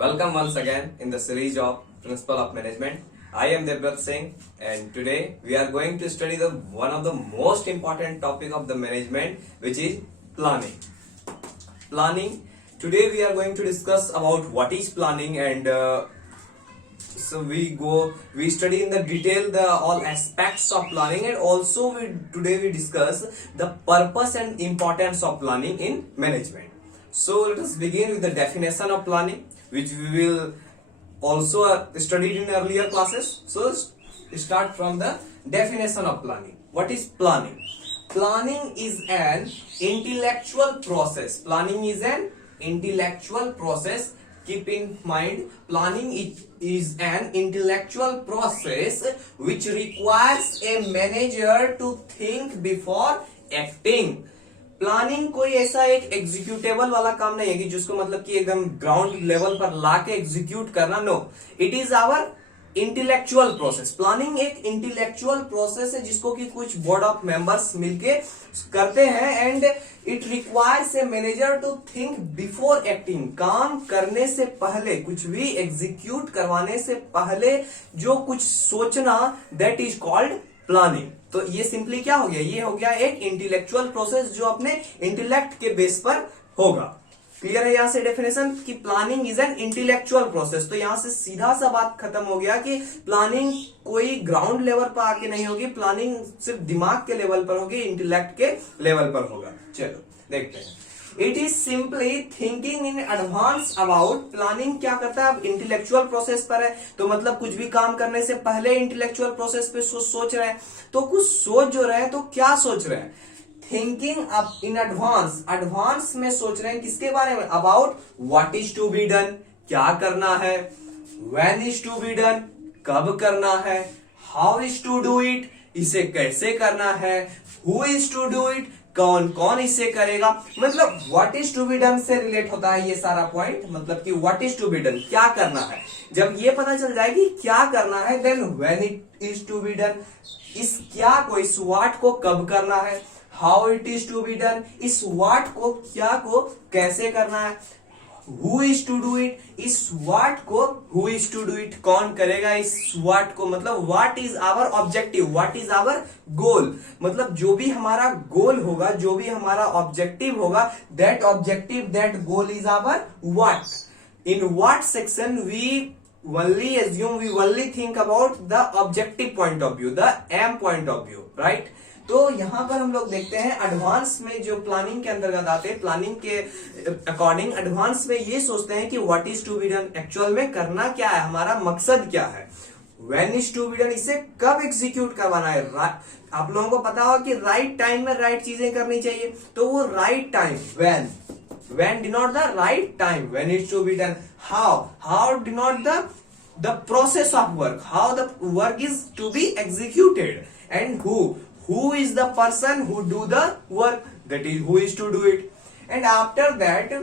Welcome once again in the series of Principle of Management. I am Devbrat Singh, and today we are going to study the one of the most important topic of the management, which is planning. Planning. Today we are going to discuss about what is planning, and so we study in the detail the all aspects of planning, and also today we discuss the purpose and importance of planning in management. So let us begin with the definition of planning, which we will also studied in earlier classes. So start from the definition of planning. What is planning? Planning is an intellectual process. Planning is an intellectual process. Keep in mind, planning is an intellectual process which requires a manager to think before acting. Planning कोई ऐसा एक executable वाला काम नहीं है कि जिसको मतलब कि एकदम ग्राउंड लेवल पर लाके एग्जीक्यूट करना. No, it is our intellectual process. Planning एक इंटेलेक्चुअल प्रोसेस है जिसको कि कुछ बोर्ड ऑफ मेंबर्स मिलके करते हैं, and it requires a manager to think before acting. काम करने से पहले, कुछ भी एग्जीक्यूट करवाने से पहले जो कुछ सोचना, दैट इज कॉल्ड प्लानिंग. तो ये सिंपली क्या हो गया? ये हो गया एक इंटेलेक्चुअल प्रोसेस जो अपने इंटेलेक्ट के बेस पर होगा. क्लियर है यहां से डेफिनेशन कि planning is an intellectual process. तो यहां से सीधा सा बात खत्म हो गया कि प्लानिंग कोई ग्राउंड लेवल पर आके नहीं होगी. प्लानिंग सिर्फ दिमाग के लेवल पर होगी, इंटेलेक्ट के लेवल पर होगा. चलो देखते हैं. It is simply thinking in advance about. Planning क्या करता है? अब इंटेलेक्चुअल प्रोसेस पर है, तो मतलब कुछ भी काम करने से पहले इंटेलेक्चुअल प्रोसेस पे सोच रहे हैं. तो कुछ सोच जो रहे हैं, तो क्या सोच रहे हैं? Thinking up in advance. Advance में सोच रहे हैं किसके बारे में? About what is to be done. क्या करना है? When is to be done. कब करना है? How is to do it. इसे कैसे करना है? Who is to do it. कौन कौन इसे करेगा. मतलब what is to be done से रिलेट होता है ये सारा पॉइंट. मतलब कि what is to be done, क्या करना है. जब ये पता चल जाएगी क्या करना है, then when it is to be done. इस क्या को, इस व्हाट को कब करना है. How it is to be done. इस व्हाट को, क्या को कैसे करना है. Who is to do it. इस व्हाट को who is to do it, कौन करेगा इस व्हाट को. मतलब what is our objective, what is our goal. मतलब जो भी हमारा गोल होगा, जो भी हमारा ऑब्जेक्टिव होगा, that objective, that goal is our what. In what section we only assume, we only think about the objective point of view, the aim point of view, right. तो यहां पर हम लोग देखते हैं एडवांस में जो प्लानिंग के अंतर्गत आते हैं, प्लानिंग के अकॉर्डिंग एडवांस में ये सोचते हैं कि what is to be done, actual में करना क्या है, हमारा मकसद क्या है. When is to be done, इसे कब एग्जीक्यूट करवाना है. आप लोगों को पता होगा कि राइट टाइम में राइट चीजें करनी चाहिए. तो वो right time, when denote the right time, when it's to be done. How denote the process of work, how the work is to be executed. And who is the person who do the work, that is who is to do it. And after that,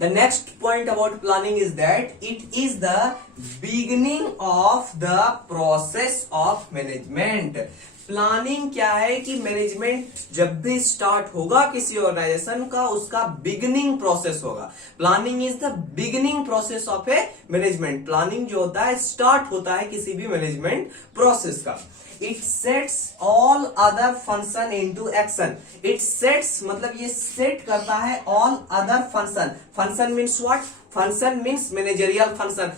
the next point about planning is that it is the beginning of the process of management. Planning क्या है कि management जब भी start होगा किसी organisation का, उसका beginning process होगा. Planning is the beginning process of A management. Planning जो होता है स्टार्ट होता है किसी भी मैनेजमेंट प्रोसेस का. It sets all other function into action. It sets मतलब ये सेट करता है all other function. Function means what? Function means managerial function.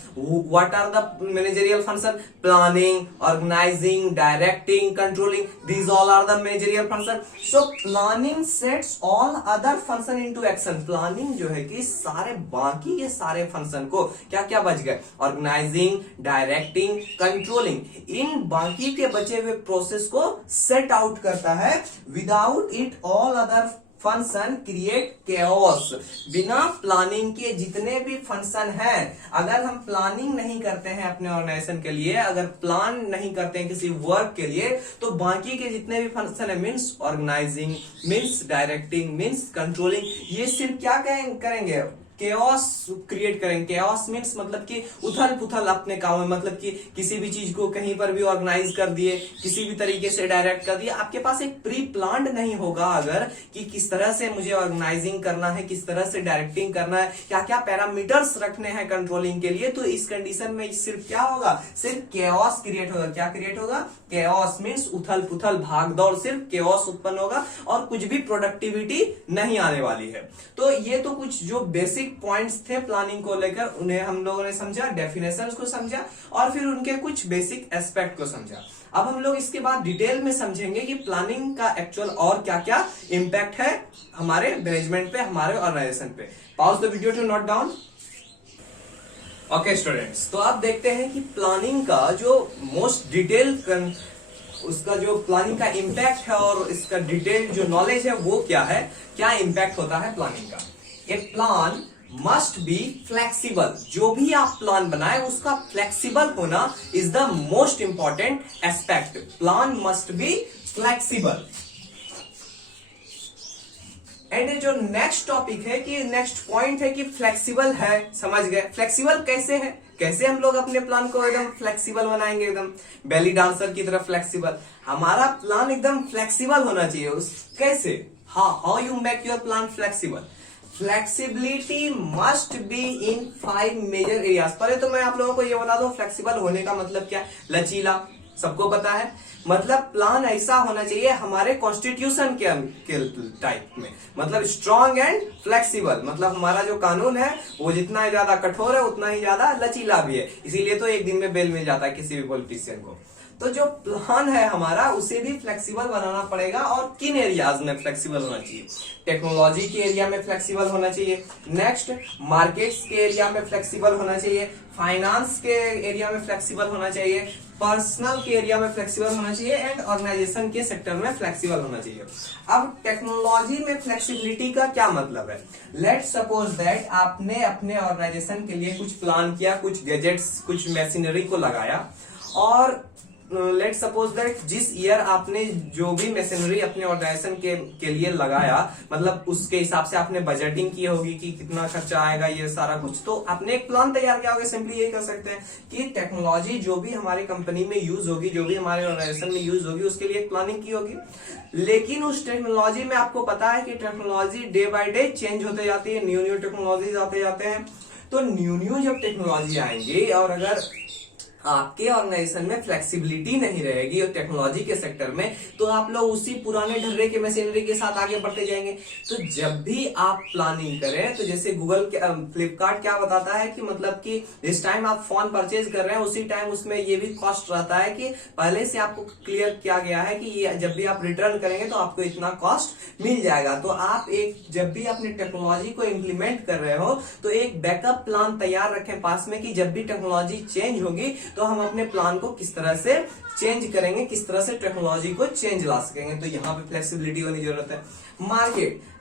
What are the managerial function? Planning, organizing, directing, controlling. These all are the managerial function. So planning sets all other function into action. Planning जो है कि सारे बाकी के सारे function को, क्या क्या बच गए? Organizing, directing, controlling. इन बाकी के बचे हुए प्रोसेस को सेट आउट करता है. Without it all other function create chaos. बिना प्लानिंग के जितने भी फंक्शन हैं, अगर हम प्लानिंग नहीं करते हैं अपने ऑर्गेनाइजेशन के लिए, अगर प्लान नहीं करते हैं किसी वर्क के लिए, तो बाकी के जितने भी फंक्शन है, means organising, means directing, means controlling, ये सिर्फ क्या करेंगे? केओस क्रिएट करेंगे। केओस मीन्स मतलब कि उथल पुथल अपने काम में, मतलब कि किसी भी चीज को कहीं पर भी ऑर्गेनाइज कर दिए, किसी भी तरीके से डायरेक्ट कर दिए। आपके पास एक प्री प्लान्ड नहीं होगा अगर कि किस तरह से मुझे ऑर्गेनाइजिंग करना है, किस तरह से डायरेक्टिंग करना है, क्या क्या पैरामीटर्स रखने हैं कंट्रोलिंग के लिए, तो इस कंडीशन में सिर्फ क्या होगा, सिर्फ केओस क्रिएट होगा। क्या क्रिएट होगा? केओस मीन्स उथल पुथल, भाग दौड़, सिर्फ केओस उत्पन्न होगा और कुछ भी प्रोडक्टिविटी नहीं आने वाली है। तो ये तो कुछ जो बेसिक पॉइंट्स थे प्लानिंग को लेकर, उन्हें हम लोगों ने समझा, डेफिनेशंस को समझा और फिर उनके कुछ बेसिक एस्पेक्ट को समझा। अब हम लोग इसके बाद डिटेल में समझेंगे कि प्लानिंग का एक्चुअल और क्या क्या इंपैक्ट है हमारे मैनेजमेंट पे, हमारे ऑर्गेनाइजेशन पे। Pause the video to note down. Okay students, तो आप देखते हैं कि प्लानिंग का जो मोस्ट डिटेल उसका जो प्लानिंग का इंपैक्ट है और इसका डिटेल जो नॉलेज है वो क्या है, क्या इंपैक्ट होता है प्लानिंग का। ए प्लान मस्ट बी फ्लेक्सिबल। जो भी आप प्लान बनाए उसका फ्लेक्सिबल होना is the most important aspect. Plan must be flexible. And जो नेक्स्ट टॉपिक है कि नेक्स्ट पॉइंट है कि फ्लेक्सिबल है, समझ गए। फ्लेक्सिबल कैसे है, कैसे हम लोग अपने प्लान को एकदम फ्लेक्सिबल बनाएंगे, एकदम बेली डांसर की तरह फ्लेक्सिबल। हमारा प्लान एकदम फ्लेक्सिबल होना चाहिए। उस कैसे, how you make your plan flexible. Flexibility must be in 5 major areas. पहले तो मैं आप लोगों को ये बता दूं फ्लेक्सिबल होने का मतलब क्या। लचीला सबको पता है, मतलब प्लान ऐसा होना चाहिए हमारे कॉन्स्टिट्यूशन के टाइप में, मतलब स्ट्रॉन्ग एंड फ्लेक्सिबल। मतलब हमारा जो कानून है वो जितना ज्यादा कठोर है उतना ही ज्यादा लचीला भी है। इसीलिए तो एक दिन में बेल मिल जाता है किसी भी पॉलिटिशियन को। तो जो प्लान है हमारा उसे भी फ्लेक्सिबल बनाना पड़ेगा। और किन एरियाज में फ्लेक्सिबल होना चाहिए? टेक्नोलॉजी के एरिया में फ्लेक्सिबल होना चाहिए। नेक्स्ट, मार्केट्स के एरिया में फ्लेक्सिबल होना चाहिए। फाइनेंस के एरिया में फ्लेक्सिबल होना चाहिए। पर्सनल के एरिया में फ्लेक्सिबल होना चाहिए एंड ऑर्गेनाइजेशन के सेक्टर में फ्लेक्सिबल होना चाहिए। अब टेक्नोलॉजी में फ्लेक्सिबिलिटी का क्या मतलब है? लेट्स सपोज दैट आपने अपने ऑर्गेनाइजेशन के लिए कुछ प्लान किया, कुछ गैजेट्स, कुछ मशीनरी को लगाया और लेट्स सपोज दैट जिस ईयर आपने जो भी मशीनरी अपने ऑर्गेनाइजेशन के लिए लगाया, मतलब उसके हिसाब से आपने बजटिंग की होगी कि कितना खर्चा आएगा, ये सारा कुछ। तो आपने एक प्लान तैयार किया होगा। सिंपली यही कर सकते हैं कि टेक्नोलॉजी जो भी हमारी कंपनी में यूज होगी, जो भी हमारे ऑर्गेनाइजेशन में यूज होगी, उसके लिए एक प्लानिंग की होगी। लेकिन उस टेक्नोलॉजी में आपको पता है कि technology day by day change होते जाती है, न्यू टेक्नोलॉजी आते जाते हैं। तो न्यू जब टेक्नोलॉजी आएंगी और अगर आपके ऑर्गेनाइजेशन में फ्लेक्सिबिलिटी नहीं रहेगी और टेक्नोलॉजी के सेक्टर में, तो आप लोग उसी पुराने ढर्रे के मशीनरी के साथ आगे बढ़ते जाएंगे। तो जब भी आप प्लानिंग करें, तो जैसे गूगल फ्लिपकार्ट क्या बताता है कि मतलब कि जिस टाइम आप फोन परचेज कर रहे हैं उसी टाइम उसमें ये भी कॉस्ट रहता है कि पहले से आपको क्लियर किया गया है कि ये जब भी आप रिटर्न करेंगे तो आपको इतना कॉस्ट मिल जाएगा। तो आप एक जब भी अपने टेक्नोलॉजी को इम्प्लीमेंट कर रहे हो तो एक बैकअप प्लान तैयार रखें पास में कि जब भी टेक्नोलॉजी चेंज होगी तो हम अपने प्लान को किस तरह से चेंज करेंगे, किस तरह से टेक्नोलॉजी को चेंज ला सकेंगे। तो यहाँ पे फ्लेक्सिबिलिटी होने की जरूरत है।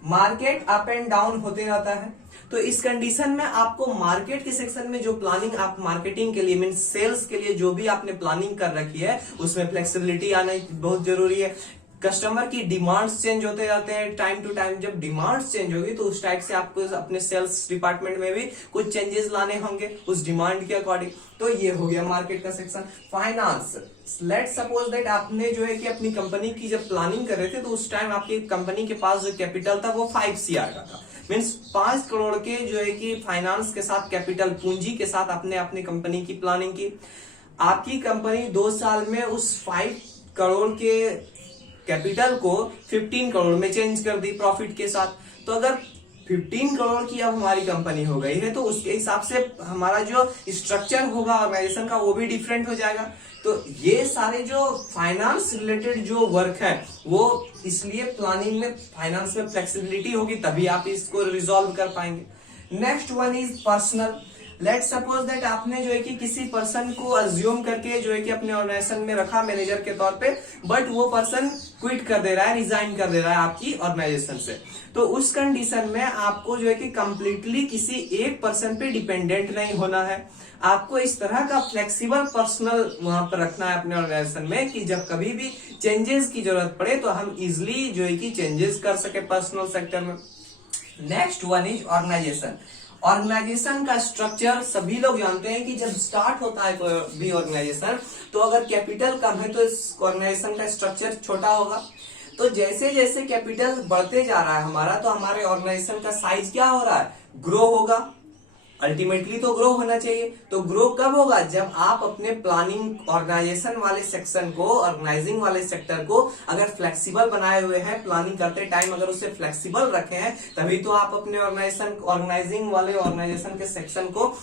मार्केट अप एंड डाउन होते रहता है। तो इस कंडीशन में आपको मार्केट के सेक्शन में जो प्लानिंग आप मार्केटिंग के लिए मीन सेल्स के लिए जो भी आपने प्लानिंग कर रखी है उसमें फ्लेक्सिबिलिटी आना बहुत जरूरी है। कस्टमर की डिमांड्स चेंज होते जाते हैं टाइम टू टाइम। जब डिमांड्स चेंज होगी तो उस टाइप से आपको अपने सेल्स डिपार्टमेंट में भी कुछ चेंजेस लाने होंगे उस डिमांड के अकॉर्डिंग। तो ये हो गया मार्केट का section. Finance, let's suppose that आपने जो है कि अपनी कंपनी की जब प्लानिंग कर रहे थे तो उस टाइम आपकी कंपनी के पास जो कैपिटल था वो 5 CR का था, मीन्स 5 करोड़ के जो है कि फाइनेंस के साथ, कैपिटल पूंजी के साथ आपने अपनी कंपनी की प्लानिंग की। आपकी कंपनी 2 साल में उस 5 करोड़ के कैपिटल को 15 करोड़ में चेंज कर दी प्रॉफिट के साथ। तो अगर 15 करोड़ की अब हमारी कंपनी हो गई है तो उसके हिसाब से हमारा जो स्ट्रक्चर होगा ऑर्गेनाइजेशन का वो भी डिफरेंट हो जाएगा। तो ये सारे जो फाइनेंस रिलेटेड जो वर्क है वो इसलिए प्लानिंग में फाइनेंस में फ्लेक्सिबिलिटी होगी तभी आप इसको रिजॉल्व कर पाएंगे। Next one is personal. Let's suppose that आपने जो है कि किसी पर्सन को अज्यूम करके जो है कि अपने ऑर्गेनाइजेशन में रखा मैनेजर के तौर पे, बट वो पर्सन क्विट कर दे रहा है, रिजाइन कर दे रहा है आपकी ऑर्गेनाइजेशन से। तो उस कंडीशन में आपको जो है कि कंप्लीटली किसी एक पर्सन पे डिपेंडेंट नहीं होना है। आपको इस तरह का फ्लेक्सिबल पर्सनल वहां पर रखना है अपने ऑर्गेनाइजेशन में कि जब कभी भी चेंजेस की जरूरत पड़े तो हम इजिली जो है कि चेंजेस कर सके पर्सनल सेक्टर में। Next one is organisation. Organisation का स्ट्रक्चर सभी लोग जानते हैं कि जब स्टार्ट होता है कोई भी ऑर्गेनाइजेशन, तो अगर कैपिटल कम है तो इस ऑर्गेनाइजेशन का स्ट्रक्चर छोटा होगा। तो जैसे जैसे कैपिटल बढ़ते जा रहा है हमारा, तो हमारे ऑर्गेनाइजेशन का साइज क्या हो रहा है, ग्रो होगा। अल्टीमेटली तो ग्रो होना चाहिए। तो ग्रो कब होगा, जब आप अपने प्लानिंग ऑर्गेनाइजेशन वाले सेक्शन को, ऑर्गेनाइजिंग वाले सेक्टर को अगर फ्लेक्सिबल बनाए हुए हैं, प्लानिंग करते टाइम अगर उसे फ्लेक्सिबल रखे हैं, तभी तो आप अपने ऑर्गेनाइजिंग वाले ऑर्गेनाइजेशन के सेक्शन को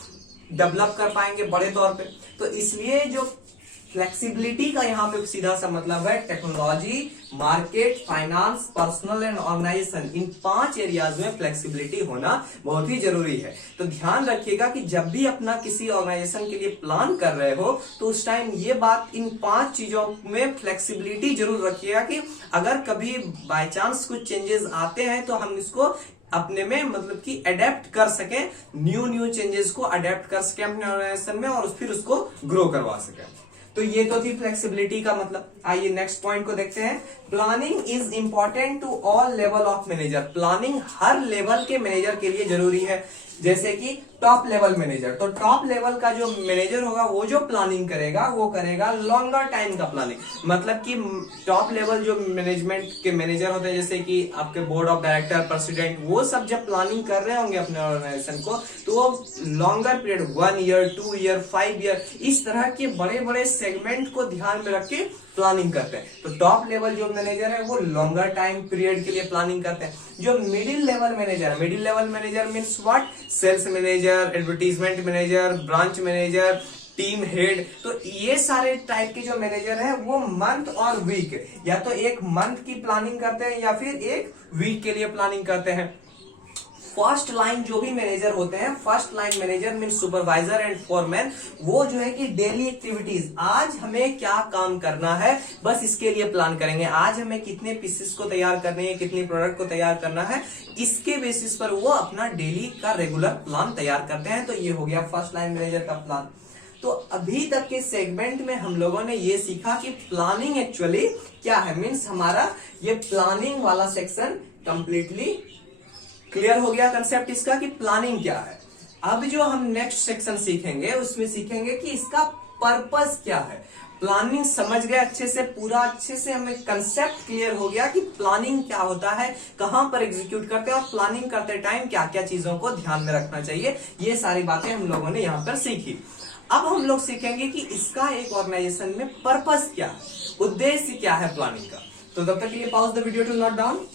डेवलप कर पाएंगे बड़े तौर पे। तो इसलिए जो फ्लेक्सिबिलिटी का यहाँ पे सीधा सा मतलब है technology, market, finance, personal and organisation, in 5 areas में फ्लेक्सिबिलिटी होना बहुत ही जरूरी है। तो ध्यान रखिएगा कि जब भी अपना किसी ऑर्गेनाइजेशन के लिए प्लान कर रहे हो, तो उस टाइम ये बात, इन 5 चीजों में फ्लेक्सिबिलिटी जरूर रखिएगा कि अगर कभी बाय चांस कुछ चेंजेस आते हैं तो हम इसको अपने में मतलब कि अडेप्ट कर सकें, न्यू चेंजेस को अडेप्ट कर सकें अपने ऑर्गेनाइजेशन में और फिर उसको ग्रो करवा सकें। तो ये तो थी फ्लेक्सिबिलिटी का मतलब। आइए नेक्स्ट पॉइंट को देखते हैं। Planning is important to all level of manager. Planning हर लेवल के मैनेजर के लिए जरूरी है। जैसे कि टॉप लेवल मैनेजर, तो टॉप लेवल का जो मैनेजर होगा वो जो प्लानिंग करेगा वो करेगा लॉन्गर टाइम का प्लानिंग। मतलब कि टॉप लेवल जो मैनेजमेंट के मैनेजर होते हैं, जैसे कि आपके बोर्ड ऑफ डायरेक्टर, प्रेसिडेंट, वो सब जब प्लानिंग कर रहे होंगे अपने ऑर्गेनाइजेशन को, तो वो longer period, 1 year, 2 year, 5 year, इस तरह के बड़े बड़े सेगमेंट को ध्यान में रख के प्लानिंग करते हैं। तो टॉप लेवल जो मैनेजर है वो लॉन्गर टाइम पीरियड के लिए प्लानिंग करते हैं। जो middle level manager, middle level manager means what, sales manager, advertisement manager, branch manager, team head, तो ये सारे टाइप के जो मैनेजर हैं वो मंथ और वीक, या तो एक मंथ की प्लानिंग करते हैं या फिर एक वीक के लिए प्लानिंग करते हैं। फर्स्ट लाइन जो भी मैनेजर होते हैं, first line manager mean supervisor and foreman, वो जो है कि डेली एक्टिविटीज, आज हमें क्या काम करना है बस इसके लिए प्लान करेंगे। आज हमें कितने पीसेस को तैयार करने हैं, कितनी प्रोडक्ट को तैयार करना है, इसके बेसिस पर वो अपना डेली का रेगुलर प्लान तैयार करते हैं। तो ये हो गया फर्स्ट लाइन मैनेजर का प्लान। तो अभी तक के सेगमेंट में हम लोगों ने ये सीखा कि प्लानिंग एक्चुअली क्या है, मीन्स हमारा ये प्लानिंग वाला सेक्शन कंप्लीटली क्लियर हो गया कंसेप्ट इसका कि प्लानिंग क्या है। अब जो हम नेक्स्ट सेक्शन सीखेंगे उसमें सीखेंगे कि इसका पर्पस क्या है। प्लानिंग समझ गए अच्छे से, पूरा अच्छे से हमें कंसेप्ट क्लियर हो गया कि प्लानिंग क्या होता है, कहां पर एग्जीक्यूट करते हैं और प्लानिंग करते टाइम क्या क्या चीजों को ध्यान में रखना चाहिए। ये सारी बातें हम लोगों ने यहाँ पर सीखी। अब हम लोग सीखेंगे कि इसका एक ऑर्गेनाइजेशन में पर्पस क्या है, उद्देश्य क्या है प्लानिंग का। तो तब तक के लिए pause the video to note down.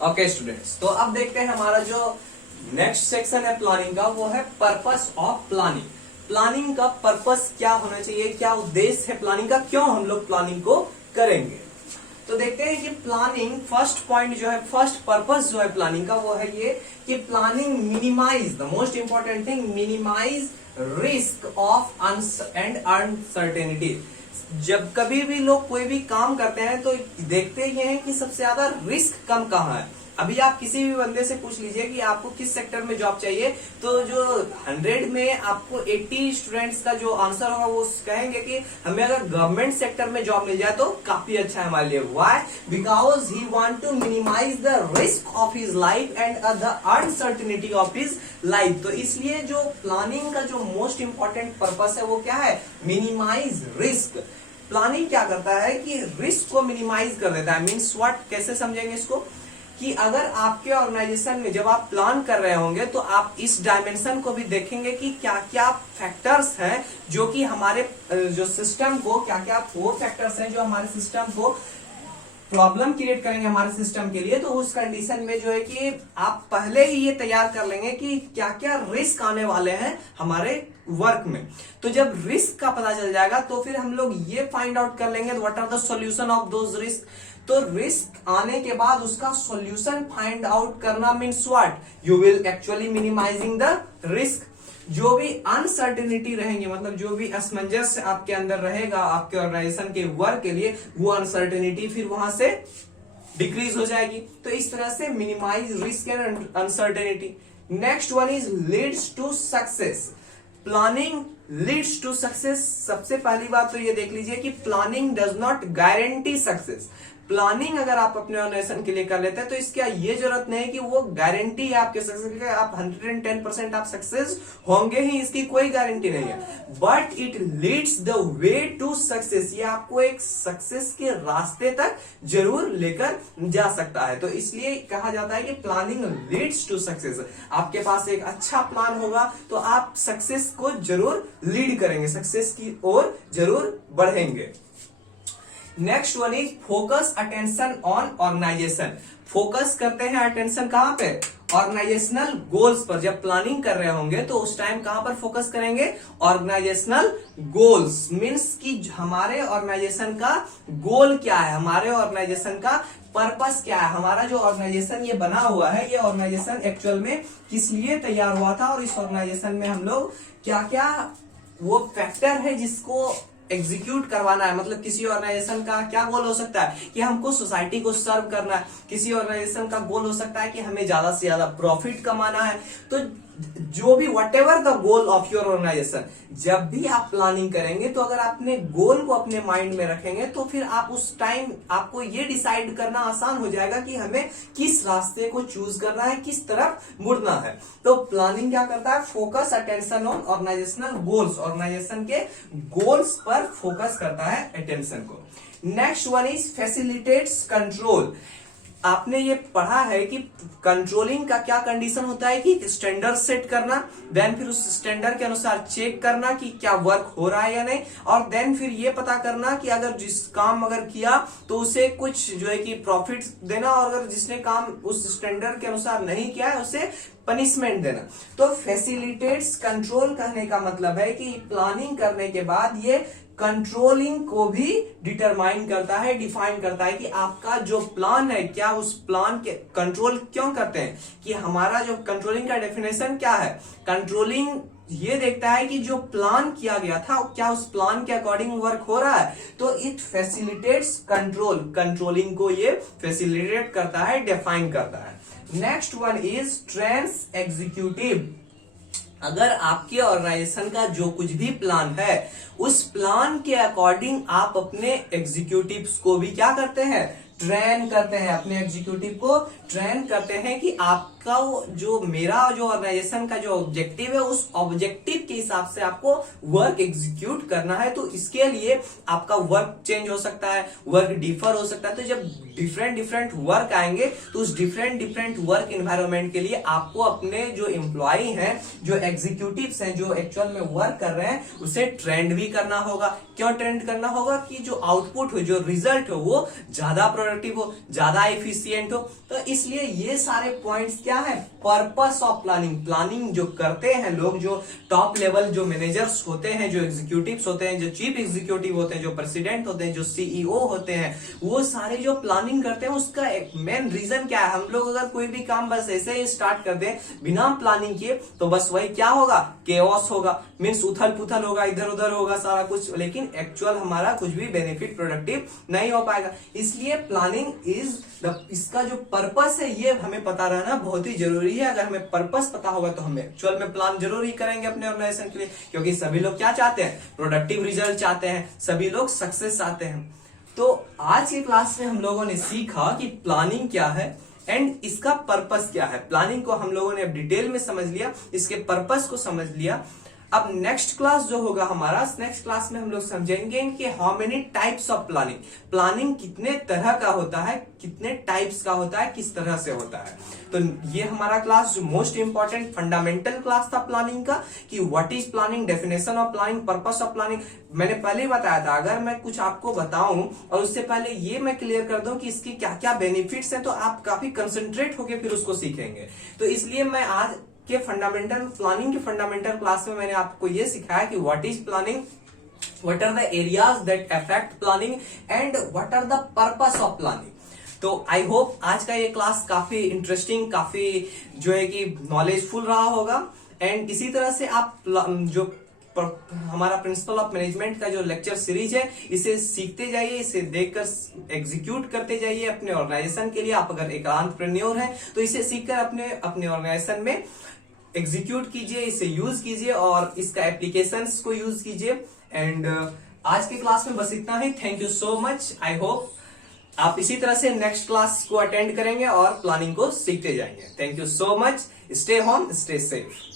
Okay students, तो अब देखते हैं हमारा जो नेक्स्ट सेक्शन है प्लानिंग का, वो है पर्पस ऑफ प्लानिंग। प्लानिंग का पर्पस क्या होना चाहिए, क्या उद्देश्य है प्लानिंग का, क्यों हम लोग प्लानिंग को करेंगे। तो देखते हैं कि प्लानिंग, फर्स्ट पॉइंट जो है, फर्स्ट पर्पस जो है प्लानिंग का, वो है ये कि planning minimise, the most important thing, minimise risk of and uncertainty. जब कभी भी लोग कोई भी काम करते हैं तो देखते ये हैं कि सबसे ज्यादा रिस्क कम कहाँ है। अभी आप किसी भी बंदे से पूछ लीजिए कि आपको किस सेक्टर में जॉब चाहिए, तो जो 100 में आपको 80 स्टूडेंट्स का जो आंसर होगा वो कहेंगे कि हमें अगर गवर्नमेंट सेक्टर में जॉब मिल जाए तो काफी अच्छा है हमारे लिए। Why? Because he want to minimise the risk of his life and the uncertainty of his life. तो इसलिए जो प्लानिंग का जो मोस्ट इंपॉर्टेंट पर्पस है वो क्या है, मिनिमाइज रिस्क। प्लानिंग क्या करता है कि रिस्क को मिनिमाइज कर देता है। मीन्स व्हाट, कैसे समझेंगे इसको, कि अगर आपके ऑर्गेनाइजेशन में जब आप प्लान कर रहे होंगे तो आप इस डायमेंशन को भी देखेंगे कि क्या क्या फैक्टर्स हैं जो कि हमारे जो सिस्टम को, क्या क्या वो फैक्टर्स हैं जो हमारे सिस्टम को प्रॉब्लम क्रिएट करेंगे हमारे सिस्टम के लिए। तो उस कंडीशन में जो है कि आप पहले ही ये तैयार कर लेंगे कि क्या क्या रिस्क आने वाले हैं हमारे वर्क में। तो जब रिस्क का पता चल जाएगा तो फिर हम लोग ये फाइंड आउट कर लेंगे what are the solution of those risk. तो रिस्क आने के बाद उसका सॉल्यूशन फाइंड आउट करना means what, you will actually minimising the risk. जो भी अनसर्टेनिटी रहेंगे, मतलब जो भी असमंजस आपके अंदर रहेगा आपके ऑर्गेनाइजेशन के वर्क के लिए, वो अनसर्टेनिटी फिर वहां से डिक्रीज हो जाएगी। तो इस तरह से minimise risk and uncertainty. Next one is leads to success. Planning leads to success. सबसे पहली बात तो ये देख लीजिए कि planning does not guarantee success. Planning अगर आप अपने ऑर्गेनाइजेशन के लिए कर लेते हैं तो इसका ये जरूरत नहीं है कि वो गारंटी है आपके सक्सेस की, आप 110% आप सक्सेस होंगे ही, इसकी कोई गारंटी नहीं है, but it leads the way to success, ये आपको एक सक्सेस के रास्ते तक जरूर लेकर जा सकता है। तो इसलिए कहा जाता है कि प्लानिंग लीड्स टू सक्सेस। आपके पास एक अच्छा प्लान होगा तो आप सक्सेस को जरूर लीड करेंगे, सक्सेस की ओर जरूर बढ़ेंगे। Next one is focus attention on organisation. Focus करते हैं अटेंशन कहां पे? ऑर्गेनाइजेशनल गोल्स पर। जब प्लानिंग कर रहे होंगे तो उस टाइम कहां पर फोकस करेंगे? Organizational goals. मीन्स कि हमारे ऑर्गेनाइजेशन का गोल क्या है, हमारे ऑर्गेनाइजेशन का पर्पस क्या है, हमारा जो ऑर्गेनाइजेशन ये बना हुआ है, ये ऑर्गेनाइजेशन एक्चुअल में किस लिए तैयार हुआ था, और इस ऑर्गेनाइजेशन में हम लोग क्या क्या वो फैक्टर है जिसको एग्जीक्यूट करवाना है। मतलब किसी ऑर्गेनाइजेशन का क्या गोल हो सकता है कि हमको सोसाइटी को सर्व करना है, किसी ऑर्गेनाइजेशन का गोल हो सकता है कि हमें ज्यादा से ज्यादा प्रॉफिट कमाना है। तो जो भी whatever the goal of your organisation, जब भी आप प्लानिंग करेंगे तो अगर आपने गोल को अपने माइंड में रखेंगे तो फिर आप उस टाइम आपको ये डिसाइड करना आसान हो जाएगा कि हमें किस रास्ते को चूज करना है, किस तरफ मुड़ना है। तो प्लानिंग क्या करता है? Focus attention on organisational goals, organisation के गोल्स पर फोकस करता है अटेंशन को। Next one is facilitates control. आपने ये पढ़ा है कि कंट्रोलिंग का क्या कंडीशन होता है कि स्टैंडर्ड सेट करना, देन फिर उस स्टैंडर्ड के अनुसार चेक करना कि क्या वर्क हो रहा है या नहीं, और देन फिर ये पता करना कि अगर जिस काम अगर किया तो उसे कुछ जो है कि प्रॉफिट देना, और अगर जिसने काम उस स्टैंडर्ड के अनुसार नहीं किया है उसे पनिशमेंट देना। तो फैसिलिटेट्स कंट्रोल कहने का मतलब है कि प्लानिंग करने के बाद ये कंट्रोलिंग को भी डिटरमाइन करता है, डिफाइन करता है कि आपका जो प्लान है क्या उस प्लान के कंट्रोल क्यों करते हैं, कि हमारा जो कंट्रोलिंग का डेफिनेशन क्या है। कंट्रोलिंग ये देखता है कि जो प्लान किया गया था क्या उस प्लान के अकॉर्डिंग वर्क हो रहा है। तो इट फैसिलिटेट्स कंट्रोल, कंट्रोलिंग को ये फैसिलिटेट करता है, डिफाइन करता है। Next one is trains executive. अगर आपके ऑर्गेनाइजेशन का जो कुछ भी प्लान है उस प्लान के अकॉर्डिंग आप अपने एग्जीक्यूटिव्स को भी क्या करते हैं? ट्रेन करते हैं, अपने एग्जीक्यूटिव को ट्रेन करते हैं कि आपका जो मेरा जो ऑर्गेनाइजेशन का जो ऑब्जेक्टिव है उस ऑब्जेक्टिव के हिसाब से आपको वर्क एग्जीक्यूट करना है। तो इसके लिए आपका वर्क चेंज हो सकता है, वर्क डिफर हो सकता है। तो जब डिफरेंट डिफरेंट वर्क आएंगे तो उस डिफरेंट डिफरेंट वर्क इन्वायरमेंट के लिए आपको अपने जो एम्प्लॉय हैं, जो एग्जीक्यूटिव्स हैं, जो एक्चुअल में वर्क कर रहे हैं, उसे ट्रेंड भी करना होगा। क्यों ट्रेंड करना होगा? कि जो आउटपुट हो, जो रिजल्ट हो वो ज्यादा प्रोडक्टिव हो, ज्यादा एफिशिएंट हो। तो इसलिए ये सारे पॉइंट्स क्या है? Purpose of planning. प्लानिंग जो करते हैं लोग, जो टॉप लेवल जो मैनेजर्स होते हैं, जो एग्जीक्यूटिव्स होते हैं, जो चीफ एग्जीक्यूटिव होते हैं, जो प्रेसिडेंट होते हैं, जो सीईओ होते हैं, वो सारे जो प्लानिंग करते हैं उसका एक मेन रीजन क्या है? हम लोग अगर कोई भी काम बस ऐसे ही स्टार्ट कर दें बिना प्लानिंग किए तो बस वही क्या होगा? केओस होगा, मीन्स उथल पुथल होगा, इधर उधर होगा सारा कुछ, लेकिन एक्चुअल हमारा कुछ भी बेनिफिट प्रोडक्टिव नहीं हो पाएगा। इसलिए प्लानिंग इज इसका जो पर्पस है ये हमें पता रहना बहुत ही जरूरी है। अगर हमें पर्पस पता होगा तो हम एक्चुअल में प्लान जरूर ही करेंगे अपने ऑर्गेनाइजेशन के लिए, क्योंकि सभी लोग क्या चाहते हैं? प्रोडक्टिव रिजल्ट चाहते हैं, सभी लोग सक्सेस चाहते हैं। तो आज की क्लास में हम लोगों ने सीखा कि प्लानिंग क्या है एंड इसका पर्पस क्या है। प्लानिंग को हम लोगों ने अब डिटेल में समझ लिया, इसके पर्पस को समझ लिया। अब नेक्स्ट क्लास जो होगा हमारा, नेक्स्ट क्लास में हम लोग समझेंगे कि how many types of planning, planning कितने तरह का होता है, कितने टाइप्स का होता है, किस तरह से होता है। तो ये हमारा क्लास जो मोस्ट इंपॉर्टेंट फंडामेंटल क्लास था प्लानिंग का, कि what is planning, definition of planning, purpose of planning. मैंने पहले ही बताया था, अगर मैं कुछ आपको बताऊं और उससे पहले ये मैं क्लियर कर दूं कि इसकी क्या क्या बेनिफिट्स हैं, तो आप काफी कंसंट्रेट होकर फिर उसको सीखेंगे। तो इसलिए मैं आज के फंडामेंटल प्लानिंग के फंडामेंटल क्लास में मैंने आपको ये सिखाया कि what is planning, what are the areas that affect planning and what are the purpose of planning. तो आई होप आज का ये क्लास काफी इंटरेस्टिंग, काफी जो है कि नॉलेजफुल रहा होगा। एंड इसी तरह से आप जो हमारा प्रिंसिपल ऑफ मैनेजमेंट का जो लेक्चर सीरीज है इसे सीखते जाइए, इसे देखकर एग्जीक्यूट करते जाइए अपने ऑर्गेनाइजेशन के लिए। आप अगर एक एंटरप्रेन्योर हैं तो इसे सीखकर अपने ऑर्गेनाइजेशन में एग्जीक्यूट कीजिए, इसे यूज कीजिए और इसका एप्लीकेशंस को यूज कीजिए। एंड आज के क्लास में बस इतना ही। Thank you so much. I hope आप इसी तरह से नेक्स्ट क्लास को अटेंड करेंगे और प्लानिंग को सीखते जाएंगे। Thank you so much. Stay home, stay safe.